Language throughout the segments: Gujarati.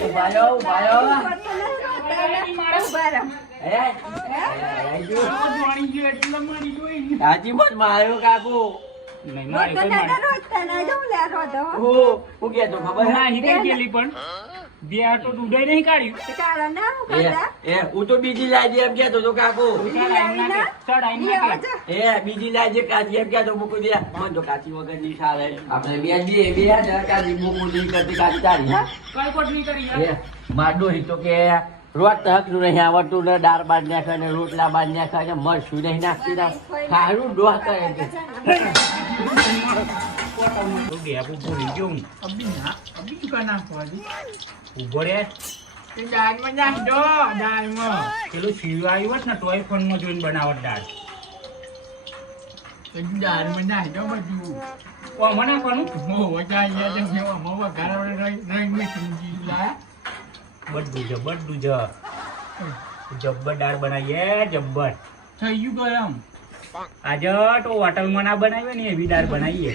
ઉભાયો, ઉભાયો. હે? હાજી બોલ માર્યો કાકુ નહીં, મારી હું હું ખબર ના, હે? ગયેલી પણ બે આટો નહીં કાઢ્યું. એ, એ, હું તો બીજી લાજી એમ કહેતો તો કાકુ ચડ આઈ ના? કે, ના એ બીજી લાજી કાચી એમ કહેતો મૂકું દે મને તો કાચી વગરની ચાલે. આપણે બે બે બે હજાર કાચી મૂકું નહીં કરતી કાચી તારી કઈ કોટ નહીં કરી યાર. એ માર ડોહી તો કે રોજ તકનું નહીં આવડતું ને દાળ બાદ નાખે ને રોટલા બાદ નાખે ને મરશું નહીં નાખતી ના. સારું ડોહ કરે ગયો? બધું જ જબ્બર દાળ બનાવીએ જબ્બર આજે તો હોટલમાં ના બનાવીએ ને એવી દાળ બનાવીએ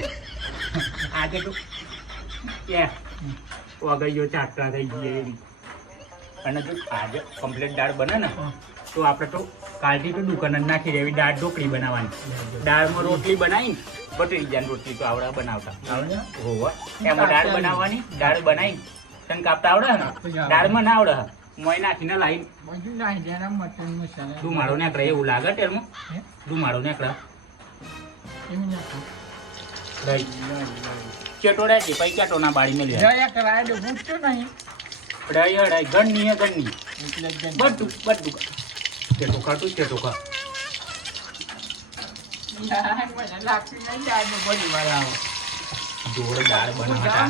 આજે તો. કે વગડીઓ ચાકરા થઈ ગઈ અને જો આજે કમ્પ્લીટ દાળ બને ને તો આપણે તો કાલથી તો દુકાન જ નાખી દેવી દાળ ઢોકળી બનાવવાની. દાળમાં રોટલી બનાવી બટેરી જાન રોટલી તો આવડે બનાવતા. આવડે? એમાં દાળ બનાવવાની દાળ બનાવી. તને કાપતા આવડે ને? દાળમાં ના આવડે. મોય નાખીને લાવી. ધુમાડો નીકળે એવું લાગે ટેલમાં ધુમાડો નીકળે. રહી ચેટોડા છે પૈ ચેટોના બાળી મેલી અડાઈ ગણની હે ગણની બધું બધું ચેટો ખાતું ચેટો ખા જોર દાળ બનાવતા.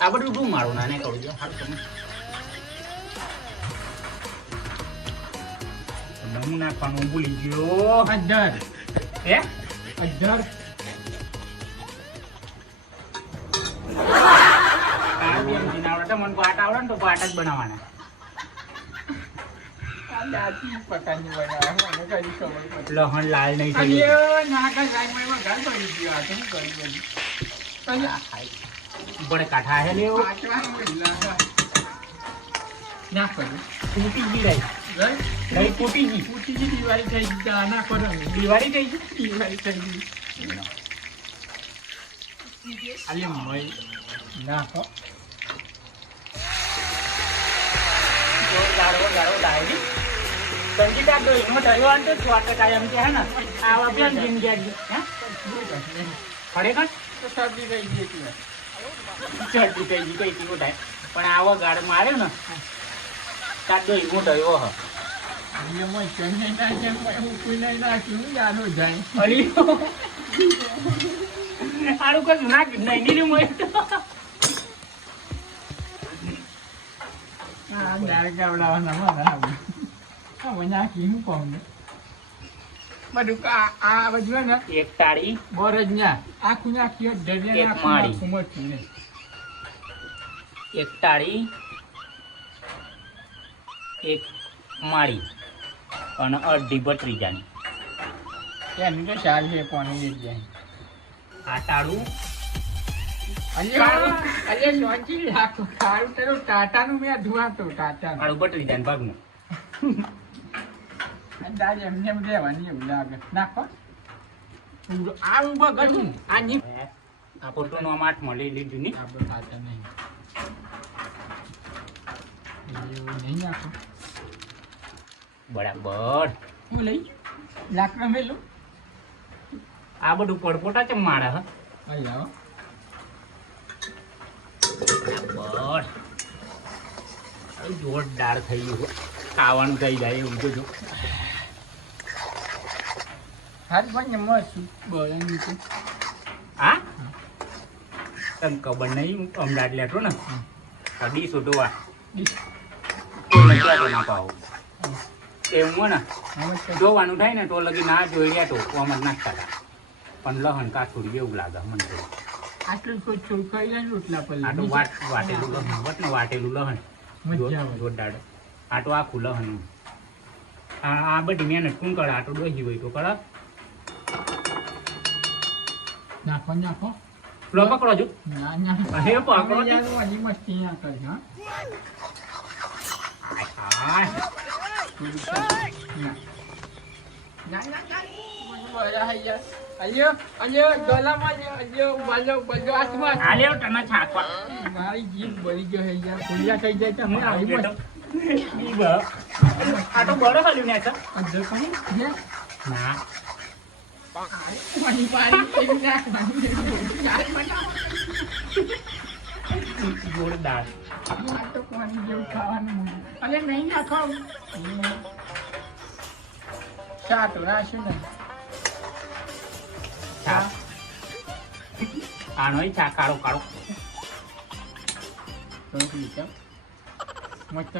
આ બધું ધુમાડો ના કહું છું? હારું તમે. નાખવાનું ભૂલી ગયો. હે? આ તો મને પાટ આવડે ને તો પાટ જ બનાવવાના. લહણ લાલ નહીં થઈ પડે કાઠા હે લેવો તૂટી ગઈ રહી રહી તૂટી ગઈ. દિવાળી થઈ ગઈ. તો કાયમ છે હે ને આવા બેન ગયા હે ખરેખર ચડતી થઈ ગઈ કઈ કીધું થાય પણ આવો ગાળ માર્યો ને તાર તો એનો થયો હ સારું કશું ના કીધું નહીં એક તાળી એક માળી. અને અડધી બટરી જાની એની તો સારી છે પાણી આ તાળું અલ્યા સોચી રાખો ખારું તારું ટાટાનું મેં ધુવાતો તાળું બટરી જાન ભાગનું. દાદ એમને એમ રહેવાની એવું લાગે. નાખો આ ઊભા ગયું આ ની આ પોટોનો માઠ મળી લીધું ની. આપણો ટાટા નહીં. એવું નહીં નાખો. બરાબર. હું લઈ લાકડા મેલું. આ બધું પડપોટા છે મારા હા? જોરદાર થઈ ગયું. ખાવાનું થઈ જાય એવું જોજો હાથ પણ છે. હા? તને ખબર નહીં? અમદાવાદ લેતો ને? ડીશ ઉઠવા એવું ને? જોવાનું થાય ને તો લગી ના જોઈ ગયા તો. આમ જ નાખતા હતા. પણ લહન કાઠું એવું લાગે મને તો. આટલું કોઈ લઈને રોટલા પર આ વાટ વાટેલું લહન વટ વાટેલું આવે. જોરદાર આ આખું લહન આ આ બધી મહેનત કોણ કરે? આટલું તો ડોહી હોય તો કરે. નાખો નાખો. લો પકડો જો. ના ના. હે પકડો અમે તે. યાર મસ્તી ના કરી હા. ના ના ના. હે મારી જીભ બળી ગયો હે યાર. ફૂલિયા થઈ જાય તો આવી. આ બરો ને ના. જોરદાર. આ પાણી જેવું ખાવાનું અરે નહીં નાખો સાતું નાખ્યું ને. છાપ. આનો ચા કાળો કાળો મસ્ત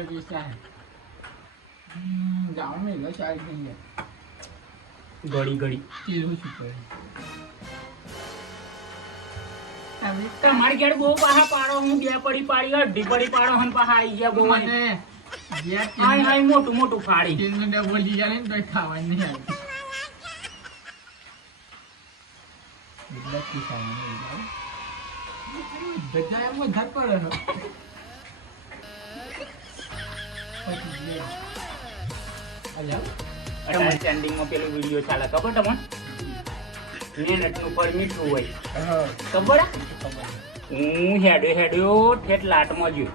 ચીરું શું તમારી ઘેર બહુ પાહા પાડો હું બે પડી પાડી અડધી પડી પાડો હન પાહા આઈ ગયા બહુ મને હાય હાય મોટું મોટું ફાડી. ડબલ ને તો ખાવાની નહીં આવતી એટલા કિસ્સા નહીં બધા એમ પેલું વીડિયો ચાલે ખબર તમને મહેનતનું ફળ મીઠું હોય ખબર હું હેડ્યો હેડ્યો ઠેઠ લાટમાં ગયો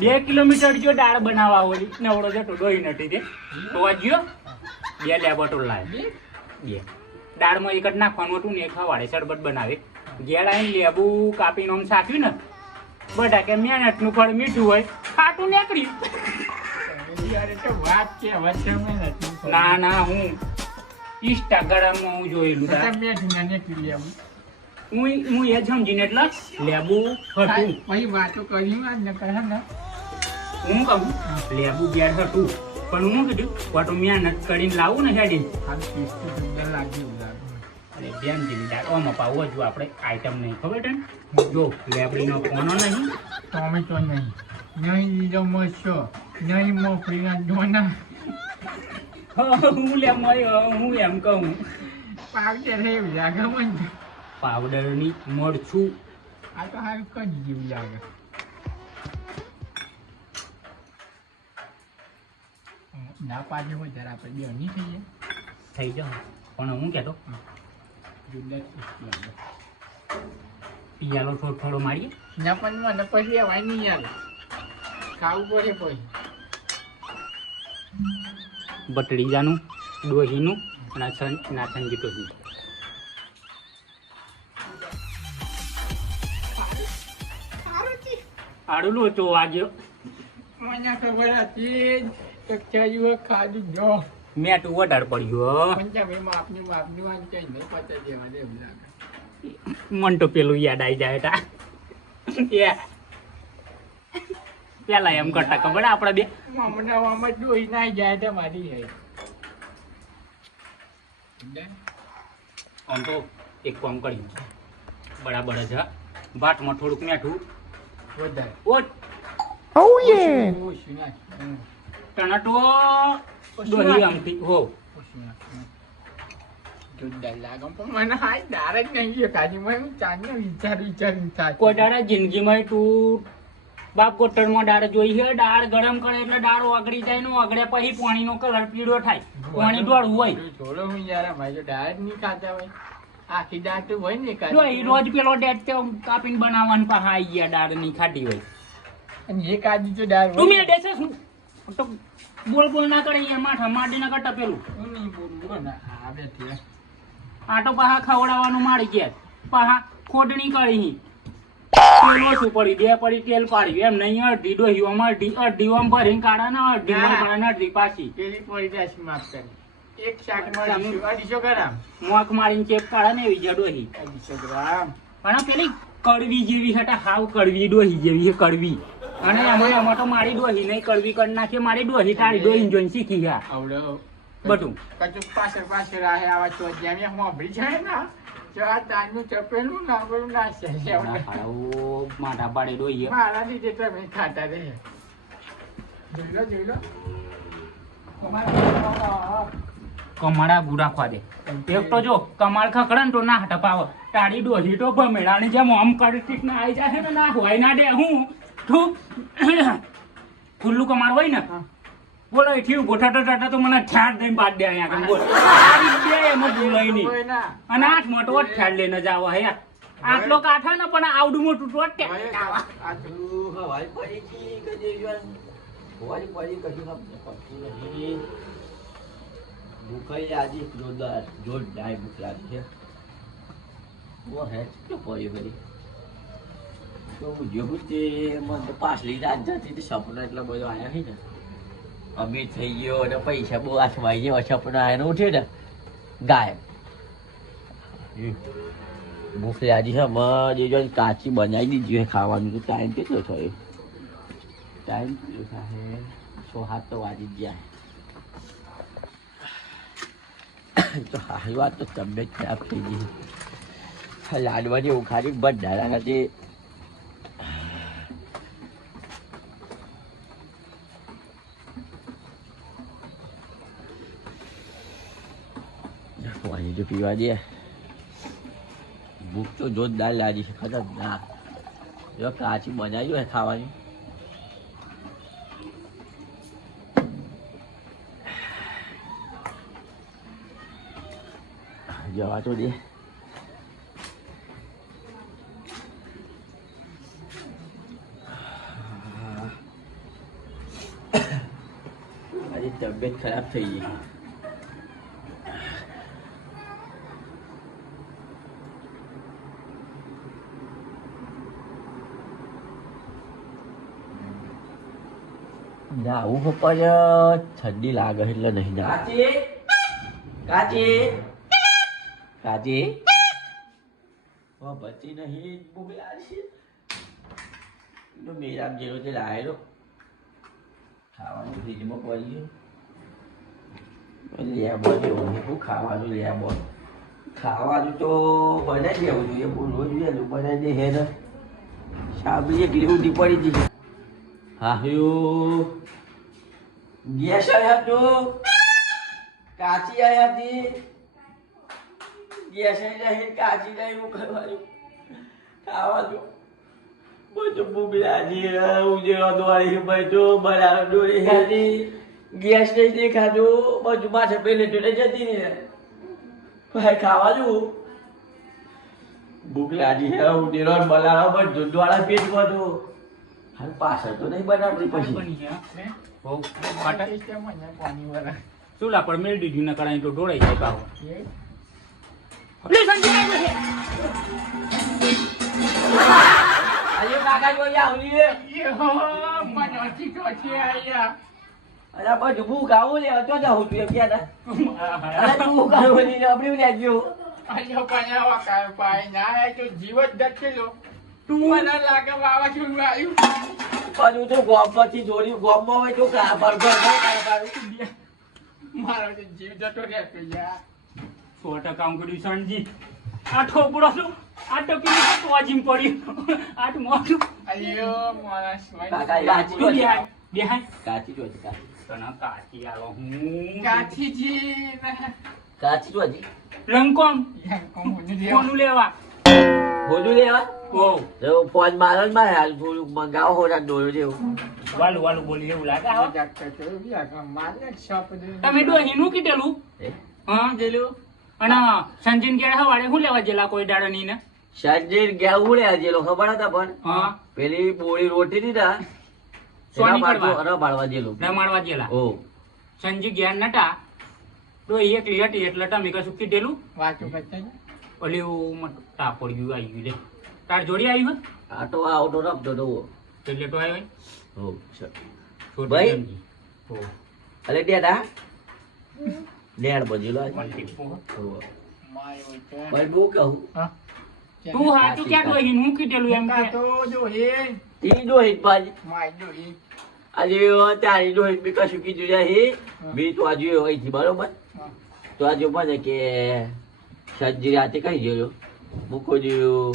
બે કિલોમીટર જો દાળ બનાવવા હોય, નવડો જતો દોઈ નથી તે તો આ ગયો બે લેબોટો લાવે બે? દાળમાં એક જ નાખવાનું હતું ને એક હવાડે શરબત બનાવે. ઘેર આવીને લેબુ કાપીને આમ સાખ્યું ને બધા કે મહેનતનું ફળ મીઠું હોય ખાટું નીકળ્યું એ વાત છે ના ના હું ઇન્સ્ટાગ્રામમાં હું જોયેલું હું હું એ સમજીને એટલે લેબુ હતું અહીં વાતો કરી હું કહું લેબુ ગેર હતું પણ હું કીધું? વાટો મહેનત કરીને લાવું ને હેડી. અરે બેન જેવી દાળ ઓમ અપાવો જો આપણે આઈટમ નહીં ખબર છે જો લેબડીનો કોનો નહીં? ટોમેટો નહીં. નહીં લીલો મરચો નહીં મોકલીના ડોના હું લે મળ્યો હું એમ કહું. પાવડર હે એવું લાગે મને. પાવડરની મરચું. આ તો હારું કઈ જેવું લાગે. ના પાડ્યો હોય ત્યારે આપણે બે નહીં થઈએ. થઈ જાવ પણ હું કહેતો પિયાલો થોડો થોડો મારીએ. ના પણ મને પછી અવાય નહીં યાર. ખાવું પડે પછી. બટડીજાનું દોહીનું નાચન નાચન જીટોનું આડું હતું વાગ્યો મને ખબર હતી તો ખાધું જો મેટું વધારે પડ્યું પંજાબી માપની માપની વાંચ કઈ નહીં પતા દેવા દે એવું લાગે. મન તો પેલું યાદ આવી જાય તા પેલા એમ કરતા ખબર આપણે બે. હમણાં આમાં ડોહી નાઈ જાય તો મારી હે. આમ તો એક કામ કરી બરાબર જ હા. ભાતમાં થોડુંક મેઠું. વધારે. ઓ યે. ટનાટો દોહી આમથી હો. જ નહીં જિંદગીમાં તું બાપ કોટરમાં દાળ જોઈ છે દાળ ગરમ કરે એટલે દાળ ઓગળી જાય ને ઓગળે પછી પાણીનો કલર પીળો થાય. પાણી દોડવું હોય. થોડો હું યાર અમારે તો દાળ નહીં ખાતા હોય. આખી દાળ તો હોય ને જો એ રોજ પેલો ડેટ તે કાપીને બનાવવાનું પણ આઈ ગયા દાળની ખાધી હોય. અને એ કાઢી તો દાળ તું મેં શું? તો બોલ બોલ ના કરે યાર માઠા માડી ના કરતા પેલું. આટો પાહા ખવડાવવાનું માડી ગયા. પાહા ખોટણી કરી તેલ ઓછું પડી? બે પડી તેલ પાડ્યું. એમ નહીં અડધી ડોહી આમ અડધી અડધી ભરીને કાઢા ને અડધી ના. આમ અડધી પાછી. પેલી પડી જાય માફ કરી. એક શાકમાં તમે- અઢીસો અઢીસો ગ્રામ. મોક મારીને ચેપ કાઢે ને એવી જ ડોહી અઢીસો ગ્રામ. અને પેલી કડવી જેવી હતા હાવ કડવી ડોહી જેવી કડવી. અને એમાં એમાં તો મારી ડોહી નહીં કરવી કરી નાખી મારી ડોહી તારી ડોહી જોઈને શીખી ગયા. આવડે બધું. કચુક પાછળ પાછળ આહે આવા તો જેમ એમ મોભરી જાય ને ચપેલું ના પેલું ના છે પાડે ડોહી મારા લીધે તમે ખાતા રહે જોઈ લો જોઈ લો. કમાડા બુરા ખવા દે. એક તો જો કમાળ ખકડે ને તો ના હટ પાવ તારી ડોહી તો ભમેડાની જેમ આમ કરી ને આવી જાય ને ના હોય ના દે હું. તું ખુલ્લું કમાર હોય ને બોલો ઊભો થતો થતો તો મને ઠાર દઈને બાદ દે અહીંયા બોલ. બે એમાં બોલાય નહીં. અને આઠ મોટો ઠાર લઈને જાવ હે. આટલો કાઠો ને પણ આવડું મોટું ટોટ જ આટલું હવાઈ પડી ગઈ કે હવાઈ પડી કશું ખબર પડતું નહીં ભૂખ જ આજે જોરદાર જોરદાર ભૂખ લાગી છે. ઓ હે કેટલું પડી બધી તો જેવું તે મને તો પાછલી રાત જતી તે સપના એટલો બધો આવ્યા છે ને અમીર થઈ ગયો અને પૈસા બહુ હાથમાં આવી ગયા સપના આવીને ઉઠે ને ગાયબ ભૂખ લાગી છે એ જો કાચી બનાવી દીધી છે ખાવાનું તો ટાઈમ કેટલો થયો ટાઈમ કેટલો થાય છો હાથ તો વાગી ગયા તો હારી વાત તો તબિયત ખરાબ થઈ ગઈ લાડવાની ઉખાડી બધા નથી પાણી તો પીવા દે. ભૂખ તો જોરદાર લાગી છે, ખતરનાક. જો કાચી બનાવી હોય ખાવાની. જવા તો દે. આજે તબિયત ખરાબ થઈ ગઈ. નાવું ઉપર ઠંડી લાગે એટલે નહીં ના કાચી? કાચી? કાચી? ઓ બચી નહીં બુગલા છે. તો મેરામ જેવો તે લાયેલો. ખાવાનું ફ્રીજમાં પડી ગયું લેબો જેવું શું ખાવાનું લેબો ખાવાનું તો બનાવી દેવું જોઈએ બોલવું જોઈએ બનાવી દે હેર ને. સાબલી એક લીધી પડી જશે હા. હ્યું ગેસ આવ્યા તો? કાચી આવ્યા હતી ગેસ નહીં કાચી નહીં હું કરવાનું. ખાવાનું બધું બુબલાજી ઉજે અદવાળી બધું બરાબર દોરી હતી ગેસ નહીં દેખાતું. બધું માથે પેલે જોડે જતી ને ભાઈ ખાવાનું ભૂખ લાગી ઉડેલો બલાડો બધું દ્વારા પેટ બધું હાલ પાછળ તો નહીં બનાવતી પછી. ગયા. એ કેમ અહીંયા પાણી ચૂલા પર મેળ દીધું ને કરાય તો ઢોળાઈ જાય બાવો એ? લે. આજે કાકા જો મને ઓછી આયા. અરે લે તો એમ ક્યાં અરે ની આપણી લે ગયો. અલ્યો પાયા વાકા પાય ના તો જીવ જ દકેલો તું? મને લાગે વાવાઝોડું આવ્યું. પાછું તો ગોમ પછી જોડી ગોમમાં હોય તો. મારો જીવ જતો રહેતો યાર. સો ટકા સંજી આ ઠોપડો નું આ ટપી તો વાજીમ પડ્યું? આટ મોટું અલ્યો મારા સ્વાઈ કાકા, કાચી જો તને કાચી આલો હું. કાઠીજી ને. કાચી જો હતી. રંકોમ યાર કોણ મને કોનું લેવા? બોલું લેવા ઓ. તો ફોન મારો ને મારે હાલ થોડુંક મંગાવો હોરા દોરો જેવું. વાલું વાલું બોલી એવું લાગે તમે ડોહીનું કીધેલું? હે? હા જેલું. અને સંજીન ઘેર હવાડે શું લેવા જેલા કોઈ દાડો ની ને સંજીન ગયા ઉડ્યા જેલો ખબર હતા પણ? હા. પેલી બોળી રોટી ની ના રબાડવા જેલો. રમાડવા જેલા. ઓ. સંજી ગયા નટા તો એકલી હતી એટલે તમે કશું કીધેલું? વાંચું ઓલી ટાપોડ્યું આવી ગયું લે. તાર જોડી આવ્યું આ તો આ ઓટો રમતો તો. એટલે તો આવ્યો ઓ સ- છોટી ભાઈ. હો. અલે ડેડા ડેડ હો. માયો છે પણ બહુ કહું? હા. તું હાચું ક્યાં ડોહી હું કીધેલું એમ કા? તો જો હે તી ડોહિત પાજી માય જો હે આજે તારી ડોહિત બી કશું કીધું છે બી તો આજે અહીંથી બરોબર? તો આજે મને કે સજ્જી રાતે કઈ ગયો મૂકો જોયું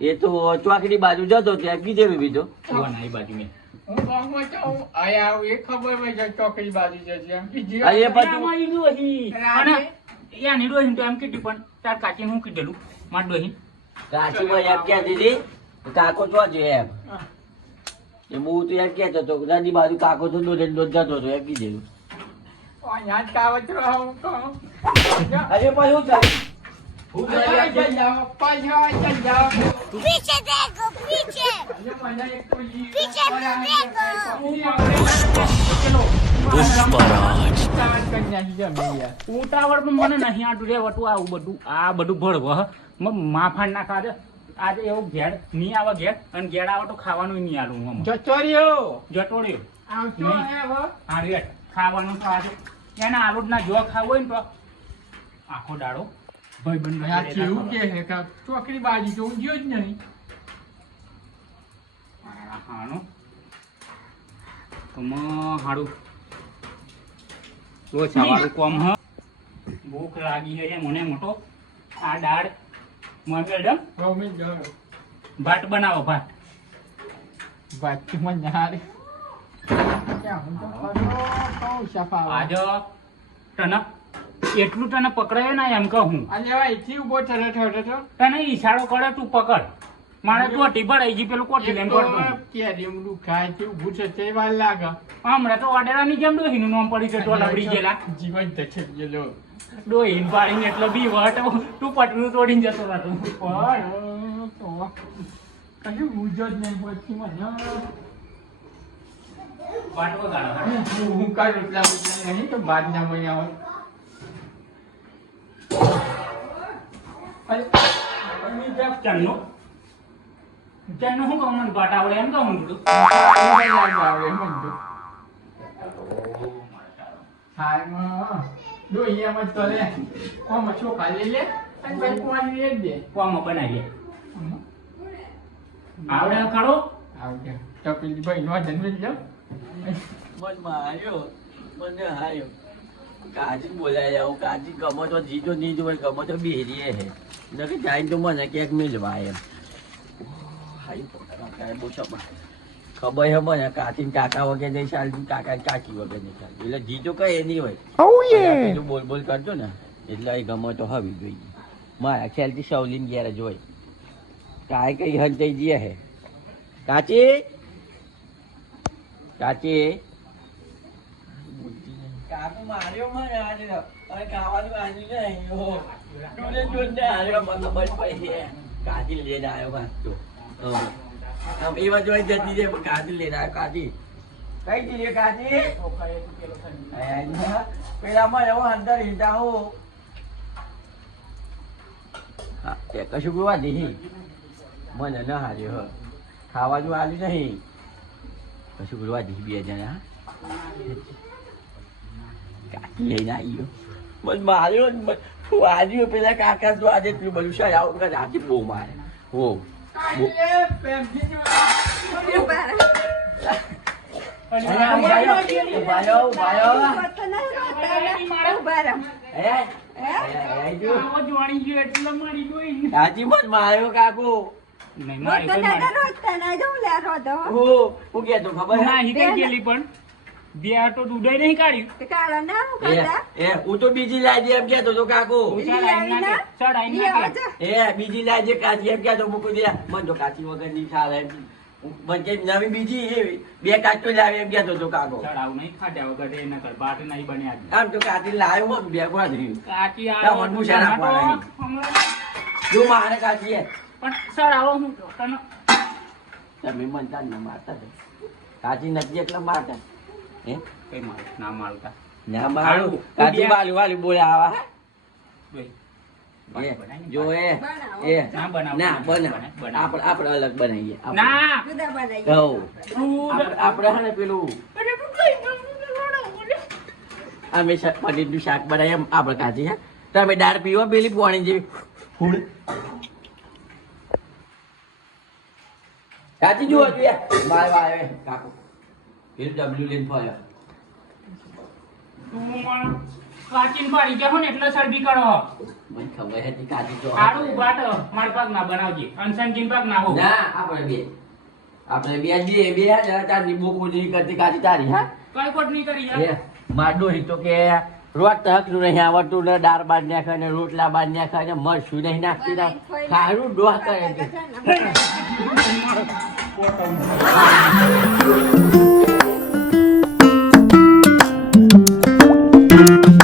એ તો ચોકડી બાજુ જતો ત્યાં બીજો જોવાના બાજુ. મેં? હું ગામમાં જાઉં આયા આવું એ ખબર હોય છે ચોકડી બાજુ યાની ડોહીને તો એમ કીધું પણ તાર હું કાકો તો એમ. કહેતો હતો દાદી બાજુ કાકો તો દોઢ દોઢ જતો હતો એમ કીધેલું. ઉતાવળ મને નહીં આટું રે વટું આ બધું આ બધું ભળવ. માફાણ ના ખાધે આજે એવું ઘેર નહીં આવે ઘેર અને ઘેડ આવે તો ખાવાનું નહીં આલું જટોરિયો જટોરિયો આવતો ખાવાનું ખાધું એના આલુ જો ખાવ હોય ને તો આખો દાડો ભાઈ આ કેવું કે હે કે ચોકડી બાજી તો હું ગયો જ નહીં. હાણો. તમ હારું તો છાવાળું કોમ હ. ભૂખ લાગી છે મને મોટો. આ દાળ જાઓ. ભાત બનાવો ભાત. ભાત કહું સફા આજ તને એટલું તને પકડાયો ને એમ કહું હું અહીંથી થતો થતો. તને ઈશારો કરે તું પકડ મારે ચોટી ભરાઈ ગઈ પેલું કોટી એક લઈને તો પડતું ખાય તે ઉભું છે તે વાર લાગે. હમણાં તો ઓડેરાની જેમ ડોહીનું નામ પડી છે તો લબડી ગયેલા જીવન તો છે ગયેલો. ડોહીન પાડીને એટલો બી વટ તું પટલું તોડીને જતો રહેતો પણ તો કશું બુજો જ નહીં પછી મને વાટવો ગાળો હું. એટલા બધા નહીં તો ના કહું મને આવડે એમ કહું આવડે જ તો લે. ચોખા લઈ લે અને દે. કોમાં બનાવીએ આવડે ખરો આવડે. તો પેલી ભાઈનો જન્મ લ્યો. મનમાં આવ્યો મને હાર્યો કાજી બોલાય આવું કાજી ગમો તો જીજો નહીં જોવે ગમો તો બેરીએ હે. નકે જાય તો મને ક્યાંક મિલવા એમ. હાઈ કાકા બહુ સપા ખબર હે મને કાકી કાકા વગર નહીં ચાલતું કાકા કાકી વગર નહીં ચાલતું. એટલે જીજો કઈ નહીં હોય. બોલ બોલ કરજો ને. એટલે એ ગમે તો હવી જોઈએ. મારા ખ્યાલથી સવલીન ગેરેજ હોય. કાંઈ કઈ હંચાઈ જઈએ હે. કાચી? કાચી કાકુ કઈ દીધી અહીંયા પેલા મને હું અંદર હિંતા હું. કશું ગોવા દીધી મને ન હાર્યો. ખાવાનું આવ્યું નહીં. કશું ગોવા દીધી બે જણા કાકી લઈને આવ્યો મને માર્યો વાજ્યો પેલા કાકા તો આજે પેલું બધું છે આવું કરે આજે બહુ મારે હો માર્યો કાકુ હું ખબર? ના પણ? બે તો દૂધાઈ નહીં કાઢ્યું. એ એ હું તો બીજી લાજી એમ કહેતો તો કાકો. ચડાઈ એ બીજી લાજી કાચી એમ કહેતો મૂકી દે. મન તો કાચી વગરની કે નવી બીજી એવી? બે કાચો લાવે એમ કહેતો તો કાકો. ચડાવ નહીં ખાધા વગર એ નકર બાટ નહીં બન્યા આમ તો કાચી લાવ્યો બે ગોળ કાચી આવો. જો મારે કાચી હે સર આવો હું ડોક્ટરનો તમે મનતા ન મારતા. કાચી નથી એટલે મારતા. હે? કઈ મારું? ના મારતા. ના મારું. કાચી વાલી વાલી બોલે આવા. જો એ એ. ના બનાવ ના બનાવ. આપણે આપણે અલગ બનાવીએ. આપણે. ના! હે ને પેલું. અમે પનીરનું શાક બનાવીએ એમ. આપણે કાચી હે? તમે દાળ પીવો પેલી પાણી જેવી. ફૂલ કાચી જુઓ જોઈએ. બાય બાય કાકુ. પેલું ડબલ્યુ લઈને ફર્યો તું કાચીને પાડી ગયા હો ને એટલે શરદી કરો મને ખબર હતી કાચી જો આડું બાટ માર પાક ના બનાવજે. અનસન કિન પાક ના હો. ના આપણે બે. આપણે બે જે બે તાર લીંબુ કુદી કરતી કાઢી તારી હા? કઈ કોટ નહીં કરી યાર માડો હી તો કે રોટ તકનું નહીં આવડતું ને દાળ બાંધ નાખે ને રોટલા બાંધ નાખે ને મરશું નહીં નાખતી ના ખારું ડોહ કરે છે.